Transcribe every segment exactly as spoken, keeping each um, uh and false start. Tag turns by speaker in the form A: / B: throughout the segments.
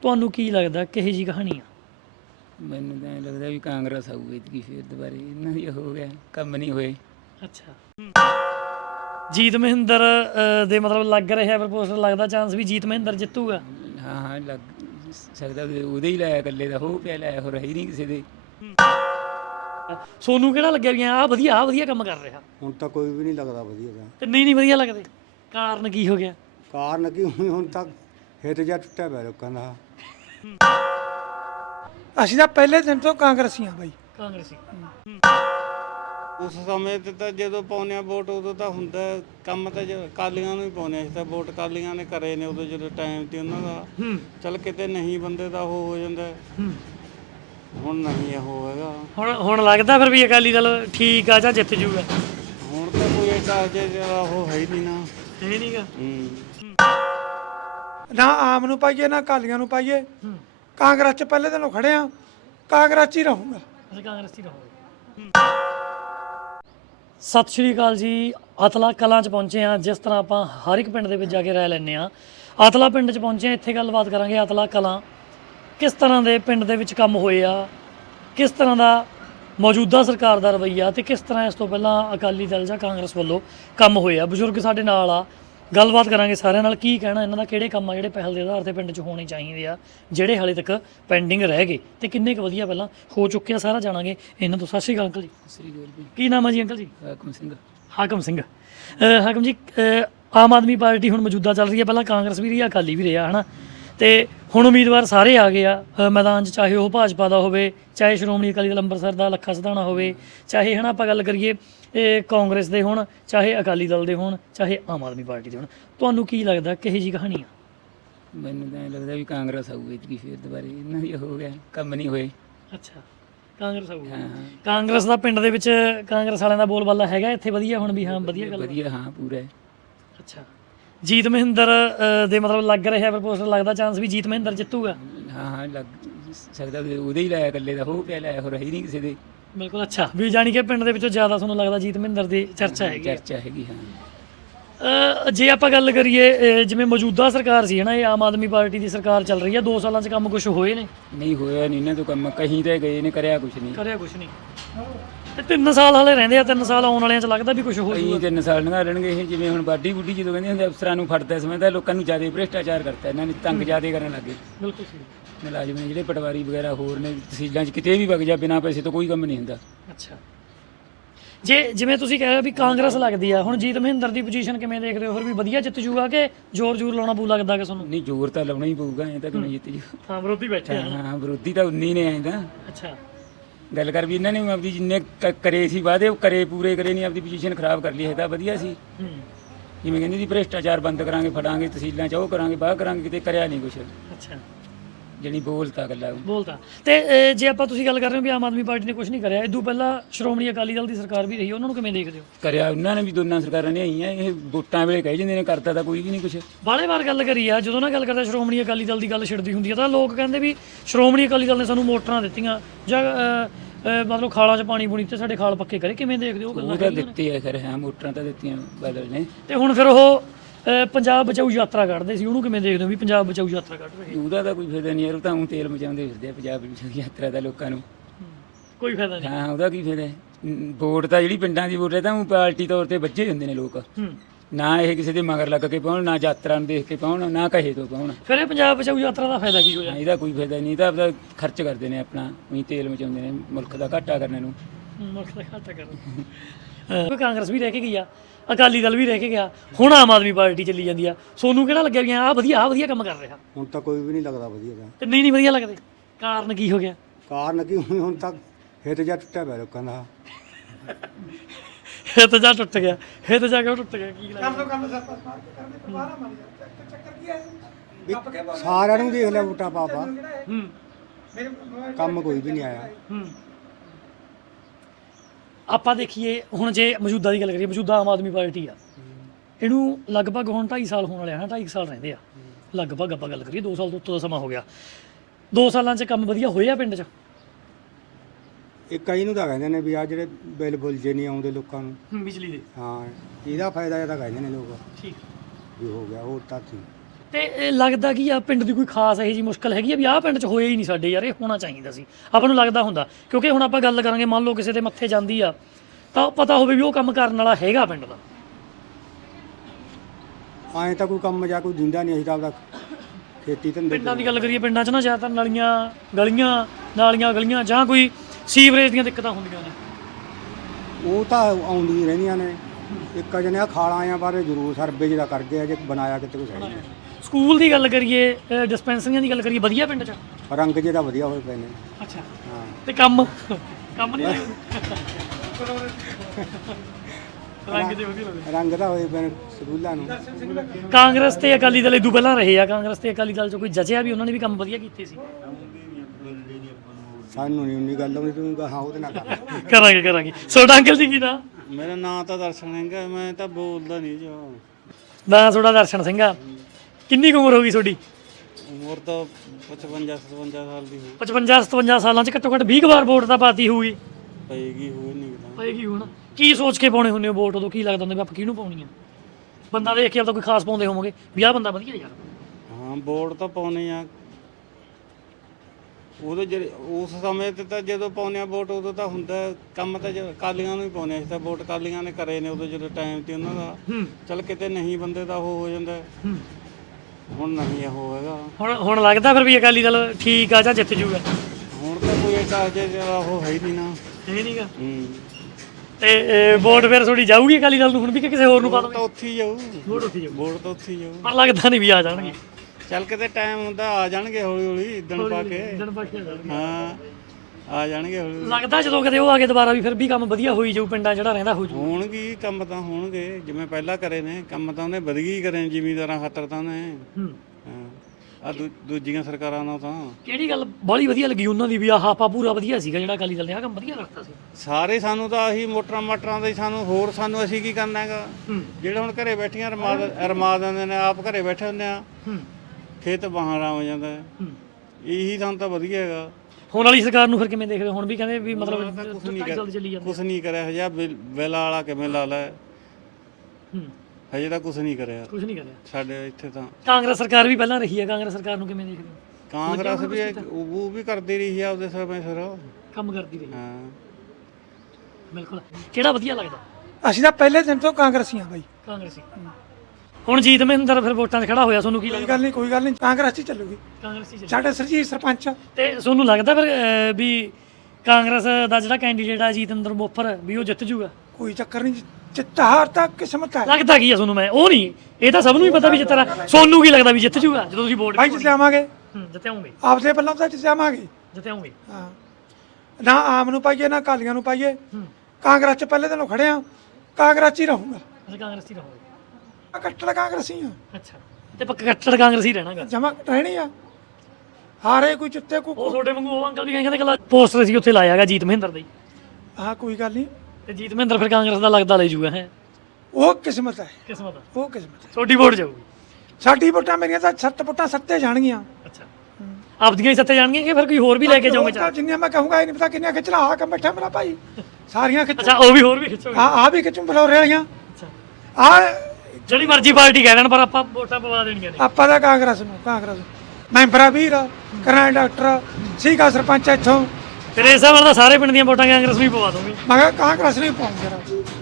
A: ਤੁਹਾਨੂੰ ਕੀ ਲੱਗਦਾ ਕਿਹੋ ਜਿਹੀ ਕਹਾਣੀ ਆ?
B: ਮੈਨੂੰ ਤਾਂ ਐਂ ਲੱਗਦਾ ਵੀ ਕਾਂਗਰਸ ਆਊ ਇਤਕੀ ਫਿਰ ਦੁਬਾਰੇ ਇਹਨਾਂ ਦੀ ਹੋ ਗਿਆ ਕੰਮ ਨਹੀਂ ਹੋਏ।
A: ਅੱਛਾ, ਜੀਤ ਮਹਿੰਦਰ ਅ, ਦੇ ਮਤਲਬ ਲੱਗ ਰਿਹਾ ਪ੍ਰਪੋਜ਼ਲ, ਲੱਗਦਾ ਚਾਂਸ ਵੀ ਜੀਤ ਮਹਿੰਦਰ ਜਿੱਤੂਗਾ।
B: ਹਾਂ ਹਾਂ ਲੱਗ ਸਕਦਾ ਵੀ ਉਹਦੇ ਹੀ ਲਾਇਆ ਇਕੱਲੇ ਦਾ ਹੋ ਪਿਆ ਲਾਇਆ, ਹੋਰ ਹੈ ਹੀ ਨਹੀਂ ਕਿਸੇ ਦੇ।
A: ਸੋਨੂੰ ਕਿਹੜਾ ਲੱਗਿਆ ਵੀ ਆ ਵਧੀਆ ਆ ਵਧੀਆ ਕੰਮ ਕਰ ਰਿਹਾ?
C: ਹੁਣ ਤਾਂ ਕੋਈ ਵੀ ਨਹੀਂ ਲੱਗਦਾ ਵਧੀਆ ਤਾਂ।
A: ਤੇ ਨਹੀਂ ਨਹੀਂ ਵਧੀਆ ਲੱਗਦੇ, ਕਾਰਨ ਕੀ ਹੋ ਗਿਆ?
C: ਕਾਰਨ ਕੀ ਹੁਣ ਹੁਣ ਤੱਕ ਹਿੱਟ ਜਾ ਟੁੱਟਿਆ ਪਿਆ ਲੋਕਾਂ ਦਾ।
D: ਅਸੀਂ ਤਾਂ ਪਹਿਲੇ ਦਿਨ ਤੋਂ ਕਾਂਗਰਸੀ ਹਾਂ ਬਾਈ।
A: ਕਾਂਗਰਸੀ
E: ਉਸ ਸਮੇਂ ਤੇ ਤਾਂ ਜਦੋਂ ਪਾਉਂਦੇ ਆ ਵੋਟ ਉਦੋਂ ਤਾਂ ਹੁੰਦਾ ਕੰਮ ਤਾਂ ਜੋ ਅਕਾਲੀਆਂ ਨੂੰ ਹੀ ਪਾਉਂਦੇ ਅਸੀਂ ਤਾਂ ਵੋਟ ਅਕਾਲੀਆਂ ਨੇ ਕਰੇ ਨੇ ਉਦੋਂ ਜਦੋਂ ਟਾਈਮ ਤੇ ਉਹਨਾਂ ਦਾ। ਚੱਲ ਕਿਤੇ ਨਹੀਂ ਬੰਦੇ ਦਾ ਉਹ ਹੋ ਜਾਂਦਾ, ਹੁਣ ਨਹੀਂ ਉਹ ਹੈਗਾ।
A: ਹੁਣ ਹੁਣ ਲੱਗਦਾ ਫਿਰ ਵੀ ਅਕਾਲੀ ਦਲ ਠੀਕ ਆ ਜਾਂ ਜਿੱਤ ਜੂਗਾ?
E: ਹੁਣ ਤਾਂ ਕੋਈ ਐਡਾ ਜੇ ਉਹ ਹੈ ਹੀ ਨਹੀਂ ਨਾ।
A: ਇਹ ਨਹੀਂਗਾ।
E: ਹੂੰ
D: ਨਾ ਆਮ ਨੂੰ ਪਾਈਏ ਨਾ ਅਕਾਲੀਆਂ ਨੂੰ ਪਾਈਏ, ਕਾਂਗਰਸ 'ਚ ਪਹਿਲੇ ਦਿਨੋਂ ਖੜੇ ਆ, ਕਾਂਗਰਸ 'ਚ ਹੀ ਰਹੂੰਗਾ।
A: ਅਸੀਂ ਕਾਂਗਰਸੀ ਰਹੋਗੇ। ਸਤਿ ਸ਼੍ਰੀ ਅਕਾਲ ਜੀ, ਅਤਲਾ ਕਲਾਂ 'ਚ ਪਹੁੰਚੇ ਆ। ਜਿਸ ਤਰ੍ਹਾਂ ਆਪਾਂ ਹਰ ਇੱਕ ਪਿੰਡ ਦੇ ਵਿੱਚ ਜਾ ਕੇ ਰਾਏ ਲੈਂਦੇ ਆ, ਅਤਲਾ ਪਿੰਡ 'ਚ ਪਹੁੰਚੇ ਆ। ਇੱਥੇ ਗੱਲਬਾਤ ਕਰਾਂਗੇ ਅਤਲਾ ਕਲਾਂ ਕਿਸ ਤਰ੍ਹਾਂ ਦੇ ਪਿੰਡ ਦੇ ਵਿੱਚ ਕੰਮ ਹੋਏ ਆ, ਕਿਸ ਤਰ੍ਹਾਂ ਦਾ ਮੌਜੂਦਾ ਸਰਕਾਰ ਦਾ ਰਵੱਈਆ ਤੇ ਕਿਸ ਤਰ੍ਹਾਂ ਇਸ ਤੋਂ ਪਹਿਲਾਂ ਅਕਾਲੀ ਦਲ ਜਾਂ ਕਾਂਗਰਸ ਵੱਲੋਂ ਕੰਮ ਹੋਏ ਆ। ਬਜ਼ੁਰਗ ਸਾਡੇ ਨਾਲ ਆ, ਗੱਲਬਾਤ ਕਰਾਂਗੇ ਸਾਰਿਆਂ ਨਾਲ, ਕੀ ਕਹਿਣਾ ਇਹਨਾਂ ਦਾ, ਕਿਹੜੇ ਕੰਮ ਆ ਜਿਹੜੇ ਪਹਿਲ ਦੇ ਆਧਾਰ ਤੇ ਪਿੰਡ 'ਚ ਹੋਣੇ ਚਾਹੀਦੇ ਆ, ਜਿਹੜੇ ਹਾਲੇ ਤੱਕ ਪੈਂਡਿੰਗ ਰਹਿ ਗਏ ਤੇ ਕਿੰਨੇ ਕੁ ਵਧੀਆ ਪਹਿਲਾਂ ਹੋ ਚੁੱਕੇ ਆ, ਸਾਰਾ ਜਾਣਾਂਗੇ ਇਹਨਾਂ ਤੋਂ। ਸਤਿ ਸ਼੍ਰੀ ਅਕਾਲ ਅੰਕਲ ਜੀ।
B: ਸ੍ਰੀ ਗੁਰੂ ਜੀ
A: ਕੀ ਨਾਮ ਹੈ ਜੀ ਅੰਕਲ ਜੀ?
B: ਹਾਕਮ ਸਿੰਘ।
A: ਹਾਕਮ ਸਿੰਘ। ਅ, ਹਾਕਮ ਜੀ, ਅ, ਆਮ ਆਦਮੀ ਪਾਰਟੀ ਹੁਣ ਮੌਜੂਦਾ ਚੱਲ ਰਹੀ ਹੈ, ਪਹਿਲਾਂ ਕਾਂਗਰਸ ਵੀ ਰਹੀ ਆ, ਅਕਾਲੀ ਵੀ ਰਿਹਾ, ਹੈ ਨਾ, ਤੇ ਹੁਣ ਉਮੀਦਵਾਰ ਸਾਰੇ ਆ ਗਏ ਆ ਅ, ਮੈਦਾਨ 'ਚ, ਚਾਹੇ ਉਹ ਭਾਜਪਾ ਦਾ ਹੋਵੇ, ਚਾਹੇ ਸ਼੍ਰੋਮਣੀ ਅਕਾਲੀ ਦਲ ਅੰਮ੍ਰਿਤਸਰ ਦਾ ਲੱਖਾ ਸਿਧਾਣਾ ਹੋਵੇ, ਚਾਹੇ ਹੈ ਨਾ ਆਪਾਂ ਗੱਲ ਕਰੀਏ ਇਹ ਕਾਂਗਰਸ ਦੇ ਹੋਣ, ਚਾਹੇ ਅਕਾਲੀ ਦਲ ਦੇ ਹੋਣ, ਚਾਹੇ ਆਮ ਆਦਮੀ ਪਾਰਟੀ ਦੇ ਹੋਣ। ਤੁਹਾਨੂੰ ਕੀ ਲੱਗਦਾ ਕਿਹੋ ਜਿਹੀ ਕਹਾਣੀ ਆ?
B: ਮੈਨੂੰ ਤਾਂ ਐਂ ਲੱਗਦਾ ਵੀ ਕਾਂਗਰਸ ਆਊ ਇਤਕੀ ਫਿਰ ਦੁਬਾਰੇ ਇਹਨਾਂ ਦੀ ਹੋ ਗਿਆ ਕੰਮ ਨਹੀਂ ਹੋਏ।
A: ਅੱਛਾ, ਕਾਂਗਰਸ ਆਊਗੀ।
B: ਹਾਂ
A: ਕਾਂਗਰਸ ਦਾ ਪਿੰਡ ਦੇ ਵਿੱਚ ਕਾਂਗਰਸ ਵਾਲਿਆਂ ਦਾ ਬੋਲਬਾਲਾ ਹੈਗਾ ਇੱਥੇ ਵਧੀਆ ਹੁਣ ਵੀ? ਹਾਂ ਵਧੀਆ ਗੱਲ।
B: ਵਧੀਆ ਹਾਂ ਪੂਰਾ ਹੈ।
A: ਅੱਛਾ, ਜੀਤ ਮਹਿੰਦਰ ਅ, ਦੇ ਮਤਲਬ ਲੱਗ ਰਿਹਾ ਪ੍ਰਪੋਜ਼ਲ, ਲੱਗਦਾ ਚਾਂਸ ਵੀ ਜੀਤ ਮਹਿੰਦਰ ਜਿੱਤੂਗਾ।
B: ਹਾਂ ਹਾਂ ਲੱਗ ਸਕਦਾ ਵੀ ਉਹਦੇ ਹੀ ਲਾਇਆ ਇਕੱਲੇ ਦਾ ਹੋ ਪਿਆ ਲਾਇਆ, ਹੋਰ ਹੈ ਹੀ ਨਹੀਂ ਕਿਸੇ ਦੇ।
A: ਬਿਲਕੁਲ। ਅੱਛਾ, ਵੀ ਜਾਣੀ ਕਿ ਪਿੰਡ ਦੇ ਵਿੱਚੋਂ ਜ਼ਿਆਦਾ ਤੁਹਾਨੂੰ ਲੱਗਦਾ ਜੀਤ ਮਹਿੰਦਰ ਦੀ ਚਰਚਾ ਹੈਗੀ ਆ।
B: ਚਰਚਾ ਹੈਗੀ ਹਾਂ।
A: ਅ, ਜੇ ਆਪਾਂ ਗੱਲ ਕਰੀਏ ਅ, ਜਿਵੇਂ ਮੌਜੂਦਾ ਸਰਕਾਰ ਸੀ ਹੈ ਨਾ, ਇਹ ਆਮ ਆਦਮੀ ਪਾਰਟੀ ਦੀ ਸਰਕਾਰ ਚੱਲ ਰਹੀ ਹੈ, ਦੋ ਸਾਲਾਂ 'ਚ ਕੰਮ ਕੁਝ ਹੋਏ ਨੇ?
B: ਨਹੀਂ ਹੋਇਆ ਨਹੀਂ ਇਹਨਾਂ ਤੋਂ ਕੰਮ, ਕਹੀਂ ਤਾਂ ਗਏ ਨੇ ਕਰਿਆ ਕੁਛ ਨਹੀਂ।
A: ਕਰਿਆ ਕੁਝ ਨਹੀਂ। ਤੇ ਤਿੰਨ ਸਾਲ ਹਲੇ ਰਹਿੰਦੇ ਆ, ਤਿੰਨ ਸਾਲ ਆਉਣ ਵਾਲਿਆਂ 'ਚ ਲੱਗਦਾ ਵੀ ਕੁਝ ਹੋ
B: ਕਈ
A: ਜੂਗਾ।
B: ਤਿੰਨ ਸਾਲ ਲੰਘਾ ਲੈਣਗੇ ਇਹ, ਜਿਵੇਂ ਹੁਣ ਬਾਡੀ ਬੁੱਢੀ ਜਦੋਂ ਕਹਿੰਦੇ ਹੁੰਦੇ ਅਫਸਰਾਂ ਨੂੰ ਫੜਦਾ ਸਮਝਦਾ, ਲੋਕਾਂ ਨੂੰ ਜ਼ਿਆਦਾ ਭ੍ਰਿਸ਼ਟਾਚਾਰ ਕਰਤਾ ਇਹਨਾਂ ਨੇ, ਤੰਗ ਜ਼ਿਆਦਾ ਕਰਨ ਲੱਗੇ।
A: ਬਿਲਕੁਲ ਸਹੀ।
B: ਮੁਲਾਜ਼ਮ ਨੇ ਜਿਹੜੇ ਪਟਵਾਰੀ ਵਗੈਰਾ ਹੋਰ ਨੇ ਤਹਿਸੀਲਾਂ 'ਚ ਕਿਤੇ ਵੀ ਵਗ ਜਾ, ਬਿਨਾਂ ਪੈਸੇ ਤੋਂ ਕੋਈ ਕੰਮ ਨਹੀਂ ਹੁੰਦਾ।
A: ਅੱਛਾ, ਜੇ ਜਿਵੇਂ ਤੁਸੀਂ ਕਹਿ ਰਹੇ ਹੋ ਵੀ ਕਾਂਗਰਸ ਲੱਗਦੀ ਆ, ਹੁਣ ਜੀਤ ਮਹਿੰਦਰ ਦੀ ਪੋਜੀਸ਼ਨ ਕਿਵੇਂ ਦੇਖਦੇ ਹੋ? ਹੋਰ ਵੀ ਵਧੀਆ ਜਿੱਤ ਜੂਗਾ ਕਿ ਜ਼ੋਰ ਜ਼ੋਰ ਲਾਉਣਾ ਪਊ ਲੱਗਦਾ ਕਿ ਤੁਹਾਨੂੰ?
B: ਨਹੀਂ ਜ਼ੋਰ ਤਾਂ ਲਾਉਣਾ ਹੀ ਪਊਗਾ, ਐਂ ਤਾਂ ਕਿਵੇਂ ਜਿੱਤ ਜੂ।
A: ਹਾਂ, ਵਿਰੋਧੀ ਬੈਠੇ ਆ।
B: ਹਾਂ ਵਿਰੋਧੀ ਤਾਂ ਉਨੀ ਨੇ ਐਂ ਤਾਂ
A: ਅੱਛਾ,
B: ਗੱਲ ਕਰ ਵੀ ਇਹਨਾਂ ਨੇ ਆਪਦੀ ਜਿੰਨੇ ਕ- ਕਰੇ ਸੀ ਵਾਅਦੇ ਉਹ ਕਰੇ ਪੂਰੇ ਕਰੇ ਨਹੀਂ, ਆਪਦੀ ਪੋਜੀਸ਼ਨ ਖਰਾਬ ਕਰ ਲਈ ਹੈ। ਤਾਂ ਵਧੀਆ ਸੀ,
A: ਹੂੰ,
B: ਜਿਵੇਂ ਕਹਿੰਦੇ ਸੀ ਭ੍ਰਿਸ਼ਟਾਚਾਰ ਬੰਦ ਕਰਾਂਗੇ, ਫੜਾਂਗੇ ਤਹਿਸੀਲਾਂ 'ਚ, ਉਹ ਕਰਾਂਗੇ ਬਾਹਰ ਕਰਾਂਗੇ, ਕਿਤੇ ਕਰਿਆ ਨਹੀਂ ਕੁਛ।
A: ਅੱਛਾ,
B: ਜਿਹੜੀ ਬੋਲਤਾ ਗੱਲਾਂ
A: ਬੋਲਦਾ। ਤੇ ਅ, ਜੇ ਆਪਾਂ ਤੁਸੀਂ ਗੱਲ ਕਰ ਰਹੇ ਹੋ ਵੀ ਆਮ ਆਦਮੀ ਪਾਰਟੀ ਨੇ ਕੁਝ ਨਹੀਂ ਕਰਿਆ, ਇਦੋਂ ਪਹਿਲਾਂ ਸ਼੍ਰੋਮਣੀ ਅਕਾਲੀ ਦਲ ਦੀ ਸਰਕਾਰ ਵੀ ਰਹੀ, ਉਹਨਾਂ ਨੂੰ ਕਿਵੇਂ ਦੇਖਦੇ ਹੋ?
B: ਕਰਿਆ ਉਹਨਾਂ ਨੇ ਵੀ, ਦੋਨਾਂ ਸਰਕਾਰਾਂ ਨੇ ਆਈਆਂ। ਇਹ ਵੋਟਾਂ ਵੇਲੇ ਕਹਿ ਜਾਂਦੇ ਨੇ ਕਰਤਾ ਤਾਂ ਕੋਈ ਵੀ ਨਹੀਂ ਕੁਛ।
A: ਬਾਲੇ ਵਾਰ ਗੱਲ ਕਰੀ ਆ, ਜਦੋਂ ਨਾ ਗੱਲ ਕਰਦਾ ਸ਼੍ਰੋਮਣੀ ਅਕਾਲੀ ਦਲ ਦੀ ਗੱਲ ਛਿੜਦੀ ਹੁੰਦੀ ਆ ਤਾਂ ਲੋਕ ਕਹਿੰਦੇ ਵੀ ਸ਼੍ਰੋਮਣੀ ਅਕਾਲੀ ਦਲ ਨੇ ਸਾਨੂੰ ਮੋਟਰਾਂ ਦਿੱਤੀਆਂ ਜਾਂ ਅ, ਅ, ਮਤਲਬ ਖਾਲਾਂ 'ਚ ਪਾਣੀ ਪੂਣੀ ਤੇ ਸਾਡੇ ਖਾਲ ਪੱਕੇ ਕਰੇ। ਕਿਵੇਂ ਦੇਖਦੇ ਹੋ ਉਹ
B: ਉਹ
A: ਗੱਲਾਂ?
B: ਤਾਂ ਦਿੱਤੇ ਆ ਖੈਰ, ਹਾਂ ਮੋਟਰਾਂ ਤਾਂ ਦਿੱਤੀਆਂ ਬਦਲ ਨੇ।
A: ਤੇ ਹੁਣ ਫਿਰ ਉਹ ਅ, ਪੰਜਾਬ ਬਚਾਊ ਯਾਤਰਾ ਕੱਢਦੇ ਸੀ, ਉਹਨੂੰ ਕਿਵੇਂ ਦੇਖਦੇ ਹੋ ਵੀ ਪੰਜਾਬ ਬਚਾਊ ਯਾਤਰਾ ਕੱਢ ਰਹੇ?
B: ਉਹਦਾ ਤਾਂ ਕੋਈ ਫਾਇਦਾ ਨਹੀਂ ਯਾਰ, ਉਹ ਤਾਂ ਊਂ ਤੇਲ ਮਚਾਉਂਦੇ ਫਿਰਦੇ ਆ ਪੰਜਾਬ ਵਿੱਚ ਯਾਤਰਾ ਦਾ ਲੋਕਾਂ ਨੂੰ।
A: ਕੋਈ ਫਾਇਦਾ ਨਹੀਂ।
B: ਹਾਂ ਉਹਦਾ ਕੀ ਫਾਇਦਾ ਹੈ? ਮ, ਵੋਟ ਤਾਂ ਜਿਹੜੀ ਪਿੰਡਾਂ ਦੀ ਵੋਟ ਹੈ ਤਾਂ ਊਂ ਪਾਰਟੀ ਤੌਰ ਤੇ ਬੱਝੇ ਹੁੰਦੇ ਨੇ ਲੋਕ।
A: ਹੂੰ,
B: ਨਾ ਇਹ ਕਿਸੇ ਦੇ ਮਗਰ ਲੱਗ ਕੇ ਪਾਉਣ, ਨਾ ਯਾਤਰਾ ਨੂੰ ਦੇਖ ਕੇ ਪਾਉਣ, ਨਾ ਕਹੇ ਤੋਂ ਪਾਉਣ।
A: ਫਿਰ ਇਹ ਪੰਜਾਬ ਬਚਾਊ ਯਾਤਰਾ ਦਾ ਫਾਇਦਾ ਕੀ ਹੋਇਆ?
B: ਹਾਂ, ਇਹਦਾ ਕੋਈ ਫਾਇਦਾ ਨਹੀਂ, ਇਹ ਤਾਂ ਆਪਦਾ ਖਰਚ ਕਰਦੇ ਨੇ ਆਪਣਾ, ਉਹੀ ਤੇਲ ਮਚਾਉਂਦੇ ਨੇ ਮੁਲਕ ਦਾ ਘਾਟਾ ਕਰਨ ਨੂੰ।
A: ਮੁਲਕ ਦਾ ਘਾਟਾ ਕਰਨਾ। ਕਾਂਗਰਸ ਵੀ ਰਹਿ ਕੇ ਗਈ ਆ, ਅਕਾਲੀ ਦਲ ਵੀ ਰਹਿ ਕੇ ਗਿਆ, ਹੁਣ ਆਮ ਆਦਮੀ ਪਾਰਟੀ ਚੱਲੀ ਜਾਂਦੀ ਆ। ਸੋਨੂੰ ਕਿਹੜਾ ਲੱਗਿਆ ਵੀ ਆ ਵਧੀਆ ਆ ਵਧੀਆ ਕੰਮ ਕਰ ਰਿਹਾ?
C: ਹੁਣ ਤਾਂ ਕੋਈ ਵੀ ਨਹੀਂ ਲੱਗਦਾ ਵਧੀਆ ਤਾਂ।
A: ਤੇ ਨਹੀਂ ਨਹੀਂ ਵਧੀਆ ਲੱਗਦੇ, ਕਾਰਨ ਕੀ ਹੋ ਗਿਆ?
C: ਕਾਰਨ ਕੀ ਹੁਣ ਹੁਣ ਤੱਕ ਹਿੱਟ ਜਾ ਟੁੱਟਿਆ ਪਿਆ ਲੋਕਾਂ ਦਾ।
A: ਹਿੱਤ ਜਾ ਟੁੱਟ ਗਿਆ, ਹਿੱਤ ਜਾ ਕੇ ਟੁੱਟ ਗਿਆ। ਕੀ ਲੱਗਦਾ?
C: ਸਾਰਿਆਂ ਨੂੰ ਦੇਖ ਲਿਆ ਵੋਟਾਂ ਪਾ ਪਾ,
A: ਹੂੰ,
C: ਕੰਮ ਕੋਈ ਵੀ ਨਹੀਂ ਆਇਆ।
A: ਹੂੰ। ਆਪਾਂ ਦੇਖੀਏ ਹੁਣ ਜੇ ਮੌਜੂਦਾ ਦੀ ਗੱਲ ਕਰੀਏ, ਮੌਜੂਦਾ ਆਮ ਆਦਮੀ ਪਾਰਟੀ ਆ, ਇਹਨੂੰ ਲਗਭਗ ਹੁਣ ਢਾਈ ਸਾਲ ਹੋਣ ਵਾਲੇ ਆ, ਢਾਈ ਸਾਲ ਰਹਿੰਦੇ ਆ ਲਗਭਗ। ਆਪਾਂ ਗੱਲ ਕਰੀਏ ਦੋ ਸਾਲ ਤੋਂ ਉੱਤੋਂ ਦਾ ਸਮਾਂ ਹੋ ਗਿਆ। ਦੋ ਸਾਲਾਂ 'ਚ ਕੰਮ ਵਧੀਆ ਹੋਇਆ ਪਿੰਡ 'ਚ?
C: ਇਹ ਕਈ ਨੂੰ ਤਾਂ ਕਹਿੰਦੇ ਨੇ ਵੀ ਆ ਜਿਹੜੇ ਬਿੱਲ ਬੁੱਲ ਜੇ ਨਹੀਂ ਆਉਂਦੇ ਲੋਕਾਂ ਨੂੰ,
A: ਬਿਜਲੀ ਦੇ।
C: ਹਾਂ ਇਹਦਾ ਫਾਇਦਾ ਇਹ ਤਾਂ ਕਹਿੰਦੇ ਨੇ ਲੋਕ
A: ਠੀਕ।
C: ਵੀ ਹੋ ਗਿਆ, ਹੋਰ ਤਾਂ ਸੀ
A: ਤੇ ਇਹ ਲੱਗਦਾ ਕੀ ਆ ਪਿੰਡ ਦੀ ਕੋਈ ਖਾਸ ਇਹੋ ਜੀ ਮੁਸ਼ਕਲ ਹੈਗੀ ਆ ਵੀ ਆਹ ਪਿੰਡ 'ਚ ਹੋਇਆ ਹੀ ਨਹੀਂ ਸਾਡੇ ਯਾਰ, ਇਹ ਹੋਣਾ ਚਾਹੀਦਾ ਸੀ, ਆਪਾਂ ਨੂੰ ਲੱਗਦਾ ਹੁੰਦਾ? ਕਿਉਂਕਿ ਹੁਣ ਆਪਾਂ ਗੱਲ ਕਰਾਂਗੇ, ਮੰਨ ਲਓ ਕਿਸੇ ਦੇ ਮੱਥੇ ਜਾਂਦੀ ਆ ਤਾਂ ਪਤਾ ਹੋਵੇ ਵੀ ਉਹ ਕੰਮ ਕਰਨ ਵਾਲਾ ਹੈਗਾ ਪਿੰਡ ਦਾ।
C: ਐਂ ਤਾਂ ਕੋਈ ਕੰਮ ਜਾਂ ਕੋਈ ਦਿੰਦਾ ਨਹੀਂ, ਅਸੀਂ ਤਾਂ ਆਪਦਾ ਖੇਤੀ ਧੰਦੇ
A: ਪਿੰਡਾਂ ਦੀ ਗੱਲ ਕਰੀਏ, ਪਿੰਡਾਂ 'ਚ ਨਾ ਜ਼ਿਆਦਾਤਰ ਨਾਲੀਆਂ ਗਲੀਆਂ ਨਾਲੀਆਂ ਗਲੀਆਂ ਜਾਂ ਕੋਈ ਸੀਵਰੇਜ ਦੀਆਂ ਦਿੱਕਤਾਂ ਹੁੰਦੀਆਂ ਨੇ।
C: ਉਹ ਤਾਂ ਆਉਂਦੀ ਰਹਿੰਦੀਆਂ ਨੇ। ਇੱਕ ਜਣੇ ਆ ਖਾਲਾਂ ਆ ਬਾਰੇ ਜ਼ਰੂਰ ਸਰਵੇ ਜਿਹੜਾ ਕਰ ਗਿਆ, ਜੇ ਬਣਾਇਆ ਕਿਤੇ ਕੁਛ ਹੈ ਨਹੀਂ।
A: ਸਕੂਲ ਦੀ ਗੱਲ ਕਰੀਏ, ਡਿਸਪੈਂਸਰੀਆਂ ਦੀ ਗੱਲ ਕਰੀਏ, ਵਧੀਆ ਪਿੰਡ 'ਚ?
C: ਰੰਗ ਜੇ ਤਾਂ ਵਧੀਆ ਹੋਏ ਪਏ ਨੇ।
A: ਅੱਛਾ,
C: ਹਾਂ
A: ਤੇ ਕੰਮ ਕੰਮ ਨਹੀਂ ਰੰਗ ਦੇ ਵਧੀਆ ਲੱਗਦੇ।
C: ਰੰਗ ਤਾਂ ਹੋਏ ਪਏ ਨੇ ਸਕੂਲਾਂ ਨੂੰ।
A: ਕਾਂਗਰਸ ਤੇ ਅਕਾਲੀ ਦਲ ਇਦੋਂ ਪਹਿਲਾਂ ਰਹੇ ਆ, ਕਾਂਗਰਸ ਤੇ ਅਕਾਲੀ ਦਲ 'ਚ ਕੋਈ ਜਚਿਆ ਵੀ, ਉਹਨਾਂ ਨੇ ਵੀ ਕੰਮ ਵਧੀਆ ਕੀਤੇ ਸੀ?
C: ਸਾਨੂੰ ਨਹੀਂ ਉਨੀ ਗੱਲ ਆਉਂਦੀ, ਤੂੰ ਹਾਂ ਉਹਦੇ ਨਾਲ ਕਰ।
A: ਕਰਾਂਗੇ ਕਰਾਂਗੇ। ਤੁਹਾਡਾ ਅੰਕਲ ਜੀ ਕੀ ਨਾਂ?
E: ਮੇਰਾ ਨਾਂ ਤਾਂ ਦਰਸ਼ਨ ਸਿੰਘ ਹੈ, ਮੈਂ ਤਾਂ ਬੋਲਦਾ ਨਹੀਂ ਜੋ।
A: ਨਾਂ ਤੁਹਾਡਾ ਦਰਸ਼ਨ ਸਿੰਘ ਆ। ਕਿੰਨੀ ਕੁ ਉਮਰ ਹੋ ਗਈ ਤੁਹਾਡੀ?
E: ਉਮਰ ਤਾਂ ਪਚਵੰਜਾ ਸਤਵੰਜਾ ਸਾਲ ਦੀ ਹੋ
A: ਪਚਵੰਜਾ ਸਤਵੰਜਾ ਸਾਲਾਂ 'ਚ ਘੱਟੋ ਘੱਟ ਵੀਹ ਕੁ ਵਾਰ ਵੋਟ ਤਾਂ ਪਾਤੀ ਹੋਊਗੀ।
E: ਪਏਗੀ, ਹੋਏ ਨਹੀਂ ਕਿਤਾ।
A: ਪਏਗੀ ਹੁਣ। ਕੀ ਸੋਚ ਕੇ ਪਾਉਣੇ ਹੁੰਦੇ ਹੋ ਵੋਟ? ਉਦੋਂ ਕੀ ਲੱਗਦਾ ਹੁੰਦਾ ਵੀ ਆਪਾਂ ਕਿਹਨੂੰ ਪਾਉਣੀ ਆ? ਬੰਦਾ ਦੇਖ ਕੇ ਆਪਦਾ ਕੋਈ ਖਾਸ ਪਾਉਂਦੇ ਹੋਵੋਗੇ ਵੀ ਆਹ ਬੰਦਾ ਵਧੀਆ ਯਾਰ?
E: ਹਾਂ, ਵੋਟ ਤਾਂ ਪਾਉਣੇ ਆ। ਉਦੋਂ ਜਿਹੜੇ ਉਸ ਸਮੇਂ ਤੇ ਤਾਂ ਜਦੋਂ ਪਾਉਂਦੇ ਆ ਵੋਟ, ਉਦੋਂ ਤਾਂ ਹੁੰਦਾ ਕੰਮ ਤਾਂ ਜ- ਅਕਾਲੀਆਂ ਨੂੰ ਹੀ ਪਾਉਂਦੇ ਸੀ ਤਾਂ ਵੋਟ ਅਕਾਲੀਆਂ ਨੇ ਕਰੇ ਨੇ ਉਦੋਂ ਜਦੋਂ ਟਾਈਮ ਤੇ ਉਹਨਾਂ ਦਾ।
A: ਹੂੰ
E: ਚੱਲ ਕਿਤੇ ਨਹੀਂ ਬੰਦੇ ਦਾ ਉਹ ਹੋ ਜਾਂਦਾ,
A: ਹੂੰ।
E: ਹੁਣ ਨਹੀਂ ਉਹ ਹੈਗਾ।
A: ਹੁਣ ਹੁਣ ਲੱਗਦਾ ਫਿਰ ਵੀ ਅਕਾਲੀ ਦਲ ਠੀਕ ਆ ਜਾਂ ਜਿੱਤ ਜੂਗਾ?
E: ਹੁਣ ਤਾਂ ਕੋਈ ਐਸਾ ਜਿਹੜਾ ਉਹ ਹੈ ਹੀ ਨਹੀਂ ਨਾ।
A: ਇਹ ਨਹੀਂਗਾ।
E: ਹੂੰ,
A: ਤੇ ਇਹ ਵੋਟ ਫਿਰ ਥੋੜੀ ਜਾਊਗੀ ਅਕਾਲੀ ਦਲ ਨੂੰ ਹੁਣ ਵੀ ਕਿ ਕਿਸੇ ਹੋਰ ਨੂੰ ਪਾ
E: ਵੋਟ ਤਾਂ
A: ਦੋਗੇ?
E: ਉੱਥੇ ਹੀ ਜਾਊ,
A: ਵੋਟ ਉੱਥੇ ਜਾਊ,
E: ਵੋਟ ਤਾਂ ਉੱਥੇ ਹੀ ਜਾਊ।
A: ਪਰ ਲੱਗਦਾ ਨਹੀਂ ਵੀ ਆ ਜਾਣਗੇ।
E: ਚੱਲ ਕਿਤੇ ਟਾਈਮ ਹੁੰਦਾ ਆ ਜਾਣਗੇ, ਹੌਲੀ ਹੌਲੀ ਦਿਨ ਪਾ ਕੇ।
A: ਦਿਨ ਪਾ ਕੇ ਆ ਜਾਣਗੇ।
E: ਹਾਂ, ਆ ਜਾਣਗੇ ਹੌਲੀ ਹੌਲੀ।
A: ਲੱਗਦਾ ਜਦੋਂ ਕਦੇ ਉਹ ਆ ਕੇ ਦੁਬਾਰਾ ਵੀ ਫਿਰ ਵੀ ਕੰਮ ਵਧੀਆ ਹੋਈ ਜਾਊ, ਪਿੰਡਾਂ ਜਿਹੜਾ ਰਹਿੰਦਾ ਹੋ ਜਾਊ।
E: ਹੋਣਗੇ ਕੰਮ ਤਾਂ ਹੋਣਗੇ, ਜਿਵੇਂ ਪਹਿਲਾਂ ਕਰੇ ਨੇ ਕੰਮ ਤਾਂ ਉਹਨੇ ਵਧੀਆ ਹੀ ਕਰੇ ਜ਼ਿਮੀਂਦਾਰਾਂ ਖਾਤਰ ਤਾਂ ਉਹਨੇ।
A: ਹੂੰ।
E: ਹਾਂ, ਆ ਦੂਜੀਆਂ ਸਰਕਾਰਾਂ ਨਾਲ ਤਾਂ
A: ਕਿਹੜੀ ਗੱਲ ਬਾਹਲੀ ਵਧੀਆ ਲੱਗੀ ਉਹਨਾਂ ਦੀ ਵੀ ਆਹ ਆਪਾ ਪੂਰਾ ਵਧੀਆ ਸੀਗਾ ਜਿਹੜਾ ਅਕਾਲੀ ਦਲ ਨੇ ਆਹ ਕੰਮ ਵਧੀਆ ਕਰਤਾ ਸੀ?
E: ਸਾਰੇ ਸਾਨੂੰ ਤਾਂ ਆਹੀ ਮੋਟਰਾਂ ਮਾਟਰਾਂ ਦੇ ਸਾਨੂੰ, ਹੋਰ ਸਾਨੂੰ ਅਸੀਂ ਕੀ ਕਰਨਾ ਹੈਗਾ?
A: ਹੂੰ
E: ਜਿਹੜੇ ਹੁਣ ਘਰੇ ਬੈਠੀਆਂ ਰਮਾ ਰਮਾ ਦਿੰਦੇ ਨੇ, ਆਪ ਘਰੇ ਬੈਠੇ ਹੁੰਦੇ ਆ,
A: ਹੂੰ
E: ਖੇਤ ਬਾਹਰ ਹੋ ਜਾਂਦਾ ਹੈ।
A: ਹੂੰ।
E: ਇਹੀ ਸਾਨੂੰ ਤਾਂ ਵਧੀਆ ਹੈਗਾ।
A: ਹੁਣ ਵਾਲੀ ਸਰਕਾਰ ਨੂੰ ਫਿਰ ਕਿਵੇਂ ਦੇਖਦੇ ਹੋ? ਹੁਣ ਵੀ ਕਹਿੰਦੇ ਵੀ ਮਤਲਬ
E: ਕੁਛ ਨਹੀਂ
A: ਢਾਈ ਸਾਲ ਚੱਲੀ ਜਾਂਦੇ।
E: ਕੁਛ ਨਹੀਂ ਕਰਿਆ ਹਜੇ। ਵੇਲਾ ਵਾਲਾ ਕਿਵੇਂ ਲਾ ਲੈ,
A: ਹੂੰ।
E: ਹਜੇ ਤਾਂ ਕੁਛ ਨਹੀਂ ਕਰਿਆ
A: ਕੁਝ ਨਹੀਂ ਕਰਿਆ।
E: ਸਾਡੇ ਇੱਥੇ ਤਾਂ।
A: ਕਾਂਗਰਸ ਸਰਕਾਰ ਵੀ ਪਹਿਲਾਂ ਰਹੀ ਹੈ, ਕਾਂਗਰਸ ਸਰਕਾਰ ਨੂੰ ਕਿਵੇਂ ਦੇਖਦੇ ਹੋ?
E: ਕਾਂਗਰਸ ਵੀ ਉਹ ਉਹ ਵੀ ਕਰਦੀ ਰਹੀ ਆ ਉਹਦੇ ਸਮੇਂ ਸਿਰ।
A: ਕੰਮ ਕਰਦੀ ਰਹੀ।
E: ਹਾਂ,
A: ਬਿਲਕੁਲ। ਕਿਹੜਾ ਵਧੀਆ ਲੱਗਦਾ?
D: ਅਸੀਂ ਤਾਂ ਪਹਿਲੇ ਦਿਨ ਤੋਂ ਕਾਂਗਰਸੀ ਆ ਬਾਈ।
A: ਕਾਂਗਰਸੀ। ਹੁਣ ਜੀਤ ਮਹਿੰਦਰ ਫਿਰ ਵੋਟਾਂ 'ਚ ਖੜਾ ਹੋਇਆ, ਤੁਹਾਨੂੰ ਕੀ
D: ਕੋਈ
A: ਲੱਗਦਾ?
D: ਗੱਲ ਨਹੀਂ, ਕੋਈ ਗੱਲ ਨਹੀਂ, ਕਾਂਗਰਸ ਹੀ ਚੱਲੂਗੀ।
A: ਕਾਂਗਰਸੀ ਚੱਲ।
D: ਸਾਡੇ ਸਰਜੀਤ ਸਰਪੰਚ
A: ਤੇ ਤੁਹਾਨੂੰ ਲੱਗਦਾ ਫਿਰ ਅਹ, ਵੀ ਕਾਂਗਰਸ ਦਾ ਜਿਹੜਾ ਕੈਂਡੀਡੇਟ ਆ ਜੀਤਿੰਦਰ ਮੋਫਰ ਵੀ ਉਹ ਜਿੱਤ ਜੂਗਾ?
D: ਕੋਈ ਚੱਕਰ ਨਹੀਂ, ਜਿੱਤ ਹਾਰ ਤਾਂ ਕਿਸਮਤ ਹੈ
A: ਲੱਗਦਾ ਕੀ ਆ ਤੁਹਾਨੂੰ? ਮੈਂ ਉਹ ਨਹੀਂ, ਇਹ ਤਾਂ ਸਭ ਨੂੰ ਹੀ ਪਤਾ ਵੀ ਜਿੱਤਣਾ। ਸੋਨੂੰ ਕੀ ਲੱਗਦਾ ਵੀ ਜਿੱਤ ਜੂਗਾ ਜਦੋਂ ਤੁਸੀਂ ਵੋਟ
D: ਭਾਈ ਜਿੱਤਿਆਵਾਂਗੇ,
A: ਹੂੰ ਜਿੱਤਿਆਉਂਗੇ?
D: ਆਪਦੇ ਵੱਲੋਂ ਤਾਂ ਜਿੱਤਿਆਵਾਂਗੇ।
A: ਜਿੱਤਿਆਉਂਗੇ।
D: ਹਾਂ, ਨਾ ਆਮ ਨੂੰ ਪਾਈਏ ਨਾ ਅਕਾਲੀਆਂ ਨੂੰ ਪਾਈਏ।
A: ਹੂੰ।
D: ਕਾਂਗਰਸ ਚ ਪਹਿਲੇ ਦਿਨੋਂ ਖੜੇ ਆ, ਕਾਂਗਰਸ ਚ ਹੀ ਰਹੂੰਗਾ।
A: ਅਸੀਂ ਕਾਂਗਰਸੀ ਰਹੋਗੇ?
D: ਕੱਟੜ ਕਾਂਗਰਸੀ ਆ,
A: ਅੱਛਾ। ਤੇ ਪੱਕਾ ਕੱਟੜ ਕਾਂਗਰਸੀ ਰਹਿਣਾਗਾ?
D: ਜਮਾ ਰਹਿਣੀ ਆ। ਹਾਰੇ ਕੋਈ ਜਿੱਤੇ ਕੋਈ।
A: ਉਹ ਤੁਹਾਡੇ ਵਾਂਗੂ ਉਹ ਅੰਕਲ ਵੀ ਕਹਿੰਦੇ ਕੱਲਾ ਪੋਸਟਰ ਸੀ ਉੱਥੇ ਲਾਇਆਗਾ ਜੀਤ ਮਹਿੰਦਰ ਦਾ ਹੀ।
D: ਹਾਂ, ਕੋਈ ਗੱਲ ਨਹੀਂ,
A: ਤੇ ਜੀਤ ਮਹਿੰਦਰ ਫਿਰ ਕਾਂਗਰਸ ਦਾ ਲੱਗਦਾ ਲੈ ਜੂਗਾ ਹੈ?
D: ਉਹ ਕਿਸਮਤ ਹੈ,
A: ਕਿਸਮਤ ਆ।
D: ਉਹ ਕਿਸਮਤ ਹੈ।
A: ਤੁਹਾਡੀ ਵੋਟ ਜਾਊਗੀ?
D: ਸਾਡੀ ਵੋਟਾਂ ਮੇਰੀਆਂ ਤਾਂ ਸੱਤ ਵੋਟਾਂ ਸੱਤੇ ਜਾਣਗੀਆਂ।
A: ਅੱਛਾ। ਆਪਦੀਆਂ ਹੀ ਸੱਤੇ ਜਾਣਗੀਆਂ ਕਿ ਫਿਰ ਕੋਈ ਹੋਰ ਵੀ ਲੈ ਕੇ ਜਾਓਗੇ?
D: ਤਾਂ ਜਿੰਨੀਆਂ ਮੈਂ ਕਹੂੰਗਾ ਇਹ ਨਹੀਂ ਪਤਾ ਕਿੰਨੀਆਂ ਖਿੱਚਣਾ। ਆ ਕੰਮ ਬੈਠਾ ਮੇਰਾ ਭਾਈ, ਸਾਰੀਆਂ ਖਿੱਚ।
A: ਅੱਛਾ, ਉਹ ਵੀ ਹੋਰ ਵੀ ਖਿੱਚੋਗੇ?
D: ਆ ਆ ਵੀ ਖਿੱਚੂ ਬਲੌਰੇ ਵਾਲੀਆਂ।
A: ਅੱਛਾ।
D: ਆ
A: ਜਿਹੜੀ ਮਰਜ਼ੀ ਪਾਰਟੀ ਕਹਿ ਦੇਣ ਪਰ ਆਪਾਂ ਵੋਟਾਂ ਪਵਾ ਦੇਣੀਆਂ ਨੇ।
D: ਆਪਾਂ ਦਾ ਕਾਂਗਰਸ ਨੂੰ, ਕਾਂਗਰਸ ਮੈਂਬਰਾ ਵੀਰ ਕਰਨਾ ਡਾਕਟਰ ਸੀਗਾ ਸਰਪੰਚ ਇੱਥੋਂ।
A: ਫਿਰ ਇਸ ਹਿਸਾਬ ਨਾਲ ਤਾਂ ਸਾਰੇ ਪਿੰਡ ਦੀਆਂ ਵੋਟਾਂ ਕਾਂਗਰਸ ਨੂੰ ਹੀ ਪਵਾ ਦੋਗੇ?
D: ਮੈਂ ਕਿਹਾ ਕਾਂਗਰਸ ਨੂੰ ਹੀ ਪਾਉਂ ਜਰਾ।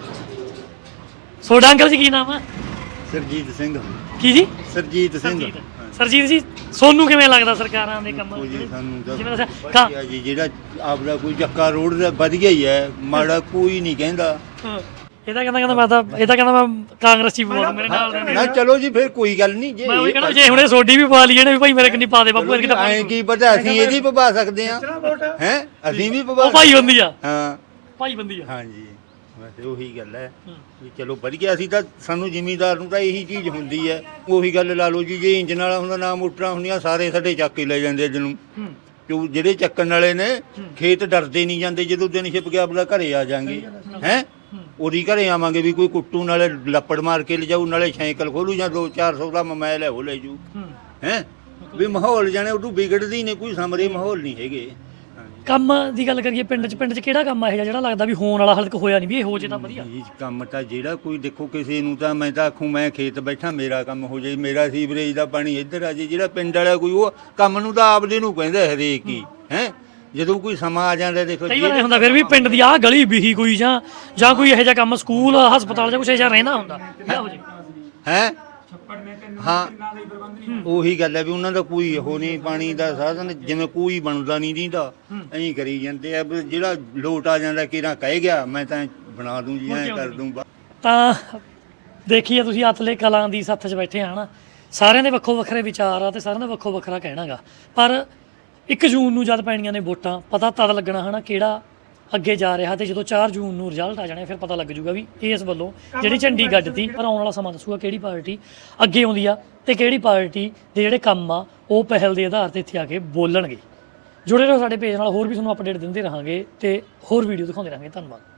A: ਤੁਹਾਡਾ ਅੰਕਲ ਜੀ ਕੀ ਨਾਮ ਆ?
F: ਸਰਜੀਤ ਸਿੰਘ।
A: ਕੀ ਜੀ?
F: ਸਰਜੀਤ ਸਿੰਘ।
A: ਸਰਜੀਤ। ਸਰਜੀਤ ਜੀ, ਸੋਨੂੰ ਕਿਵੇਂ ਲੱਗਦਾ ਸਰਕਾਰਾਂ ਦੇ ਕੰਮ?
F: ਉਹ ਜੀ ਸਾਨੂੰ ਤਾਂ
A: ਜਿਵੇਂ ਦੱਸਿਆ ਕਾ-
F: ਵਧੀਆ ਜੀ, ਜਿਹੜਾ ਆਪਦਾ ਕੋਈ ਚੱਕਾ ਰੋਡ ਦਾ ਵਧੀਆ ਹੀ ਹੈ, ਮਾੜਾ ਕੋਈ ਨਹੀਂ ਕਹਿੰਦਾ।
A: ਹਾਂ। ਇਹ ਤਾਂ ਕਹਿੰਦਾ ਕਹਿੰਦਾ ਮੈਂ ਤਾਂ ਇਹ ਤਾਂ ਕਹਿੰਦਾ ਮੈਂ ਕਾਂਗਰਸ ਚ ਹੀ ਪਵਾ ਦੂੰ, ਮੇਰੇ ਨਾਲ ਰਹਿਣਾ।
F: ਨਾ ਚਲੋ ਜੀ ਫਿਰ ਕੋਈ ਗੱਲ ਨਹੀਂ। ਜੇ
A: ਮੈਂ ਉਹੀ ਕਹਿੰਦਾ ਜੇ ਹੁਣੇ ਸੋਡੀ ਵੀ ਪਵਾ ਲਈਏ ਨੇ ਵੀ ਭਾਈ ਮੇਰੇ ਕਿੰਨੀ ਪਾ ਦੇ ਬਾਪੂ ਇਹਦੀ ਤਾਂ
F: ਐਂ ਕੀ ਪਤਾ, ਅਸੀਂ ਇਹਦੀ ਪਵਾ ਸਕਦੇ ਆ ਹੈ, ਅਸੀਂ ਵੀ ਪਵਾ
A: ਉਹ ਭਾਈ ਬੰਦੀ ਆ,
F: ਹਾਂ
A: ਭਾਈ ਬੰਦੀ ਆ।
F: ਹਾਂਜੀ, ਬਸ ਉਹੀ ਗੱਲ ਹੈ ਵੀ ਚਲੋ ਵਧੀਆ। ਅਸੀਂ ਤਾਂ ਸਾਨੂੰ ਜ਼ਿਮੀਂਦਾਰ ਨੂੰ ਤਾਂ ਇਹੀ ਚੀਜ਼ ਹੁੰਦੀ ਹੈ। ਉਹੀ ਗੱਲ ਲਾ ਲਓ ਜੀ, ਜੇ ਇੰਜਨ ਵਾਲਾ ਹੁੰਦਾ ਨਾ ਮੋਟਰਾਂ ਹੁੰਦੀਆਂ ਸਾਰੇ ਸਾਡੇ ਚੱਕ ਕੇ ਲੈ ਜਾਂਦੇ ਜਿਹਨੂੰ।
A: ਹੂੰ।
F: ਜੋ ਜਿਹੜੇ ਚੱਕਣ ਵਾਲੇ ਨੇ ਖੇਤ ਡਰਦੇ ਨਹੀਂ ਜਾਂਦੇ, ਜਦੋਂ ਦਿਨ ਛਿਪ ਗਿਆ ਆਪਣਾ ਘਰੇ ਆ ਜਾਣਗੇ ਹੈ। ਉਹਦੀ ਘਰੇ ਆਵਾਂਗੇ ਵੀ ਕੋਈ ਕੁੱਟੂ, ਨਾਲੇ ਲੱਪੜ ਮਾਰ ਕੇ ਲਿਜਾਊ, ਨਾਲੇ ਸਾਈਕਲ ਖੋਲੂ ਜਾਂ ਦੋ ਚਾਰ ਸੌ ਦਾ ਮੋਬਾਈਲ ਹੈ ਉਹ ਲੈ ਜੂ ਹੈ। ਵੀ ਮਾਹੌਲ ਜਾਣੇ ਉਦੋਂ ਵਿਗੜਦੀ ਨੇ, ਕੋਈ ਸਮਰੇ ਮਾਹੌਲ ਨਹੀਂ ਹੈਗੇ। ਹਾਂਜੀ।
A: ਕੰਮ ਦੀ ਗੱਲ ਕਰੀਏ ਪਿੰਡ 'ਚ ਪਿੰਡ 'ਚ ਕਿਹੜਾ ਕੰਮ ਆ ਇਹ ਜਿਹੜਾ ਲੱਗਦਾ ਵੀ ਹੋਣ ਵਾਲਾ ਹਾਲੇ ਤੱਕ ਹੋਇਆ ਨਹੀਂ ਵੀ ਇਹ ਹੋ ਜੇ ਤਾਂ ਵਧੀਆ?
F: ਇਹ ਕੰਮ ਤਾਂ ਜਿਹੜਾ ਕੋਈ ਦੇਖੋ ਕਿਸੇ ਨੂੰ ਤਾਂ ਮੈਂ ਤਾਂ ਆਖੂ ਮੈਂ ਖੇਤ ਬੈਠਾ ਮੇਰਾ ਕੰਮ ਹੋ ਜਾਏ, ਮੇਰਾ ਸੀਵਰੇਜ ਦਾ ਪਾਣੀ ਇੱਧਰ ਆ ਜੇ, ਜਿਹੜਾ ਪਿੰਡ ਵਾਲਾ ਕੋਈ ਉਹ ਕੰਮ ਨੂੰ ਤਾਂ ਆਪਦੇ ਨੂੰ ਕਹਿੰਦਾ ਹਰੇਕ ਹੀ ਹੈ। ਜਦੋਂ ਕੋਈ ਸਮਾਂ ਆ ਜਾਂਦਾ ਦੇਖੋ
A: ਕਈ ਵਾਰ ਇਹ ਹੁੰਦਾ ਫਿਰ ਵੀ ਪਿੰਡ ਦੀ ਆਹ ਗਲੀ ਵਿਹੀ ਕੋਈ ਜਾਂ ਜਾਂ ਕੋਈ ਇਹੋ ਜਿਹਾ ਕੰਮ ਸਕੂਲ ਹਸਪਤਾਲ ਜਾਂ ਕੁਛ ਇਹੋ ਜਿਹਾ ਰਹਿੰਦਾ ਹੁੰਦਾ ਇਹੋ ਜਿਹੇ।
F: ਹੈ ਹਾਂ ਉਹੀ ਗੱਲ ਹੈ ਵੀ ਉਹਨਾਂ ਦਾ ਕੋਈ ਉਹ ਨਹੀਂ ਪਾਣੀ ਦਾ ਸਾਧਨ ਜਿਵੇਂ ਕੋਈ ਬਣਦਾ ਨਹੀਂ ਦੀਂਦਾ ਐਂ ਕਰੀ ਜਾਂਦੇ ਆ ਵੀ ਜਿਹੜਾ ਲੋਟ ਆ ਜਾਂਦਾ ਕਿਰਾਂ ਕਹਿ ਗਿਆ ਮੈਂ ਤਾਂ ਬਣਾ ਦੂੰ ਜੀ ਐਂ ਕਰ ਦੂੰ।
A: ਤਾਂ ਦੇਖੀਏ ਤੁਸੀਂ ਅਤਲੇ ਕਲਾਂ ਦੀ ਸੱਥ 'ਚ ਬੈਠੇ ਆ ਹਨਾ, ਸਾਰਿਆਂ ਦੇ ਵੱਖੋ ਵੱਖਰੇ ਵਿਚਾਰ ਆ ਤੇ ਸਾਰਿਆਂ ਦਾ ਵੱਖੋ ਵੱਖਰਾ ਕਹਿਣਾਗਾ, ਪਰ ਇੱਕ ਜੂਨ ਨੂੰ ਜਦ ਪੈਣੀਆਂ ਨੇ ਵੋਟਾਂ ਪਤਾ ਤਦ ਲੱਗਣਾ ਹਨਾ ਕਿਹੜਾ ਅੱਗੇ ਜਾ ਰਿਹਾ, ਤੇ ਜਦੋਂ ਚਾਰ ਜੂਨ ਨੂੰ ਰਿਜ਼ਲਟ ਆ ਜਾਣੇ ਫਿਰ ਪਤਾ ਲੱਗ ਜੂਗਾ ਵੀ ਇਸ ਵੱਲੋਂ ਜਿਹੜੀ ਝੰਡੀ ਗੱਡਤੀ, ਪਰ ਆਉਣ ਵਾਲਾ ਸਮਾਂ ਦੱਸੂਗਾ ਕਿਹੜੀ ਪਾਰਟੀ ਅੱਗੇ ਆਉਂਦੀ ਆ ਤੇ ਕਿਹੜੀ ਪਾਰਟੀ ਦੇ ਜਿਹੜੇ ਕੰਮ ਆ ਉਹ ਪਹਿਲ ਦੇ ਆਧਾਰ ਤੇ ਇੱਥੇ ਆ ਕੇ ਬੋਲਣਗੇ। ਜੁੜੇ ਰਹੋ ਸਾਡੇ ਪੇਜ ਨਾਲ, ਹੋਰ ਵੀ ਤੁਹਾਨੂੰ ਅਪਡੇਟ ਦਿੰਦੇ ਰਹਾਂਗੇ ਤੇ ਹੋਰ ਵੀਡੀਓ ਦਿਖਾਉਂਦੇ ਰਹਾਂਗੇ। ਧੰਨਵਾਦ।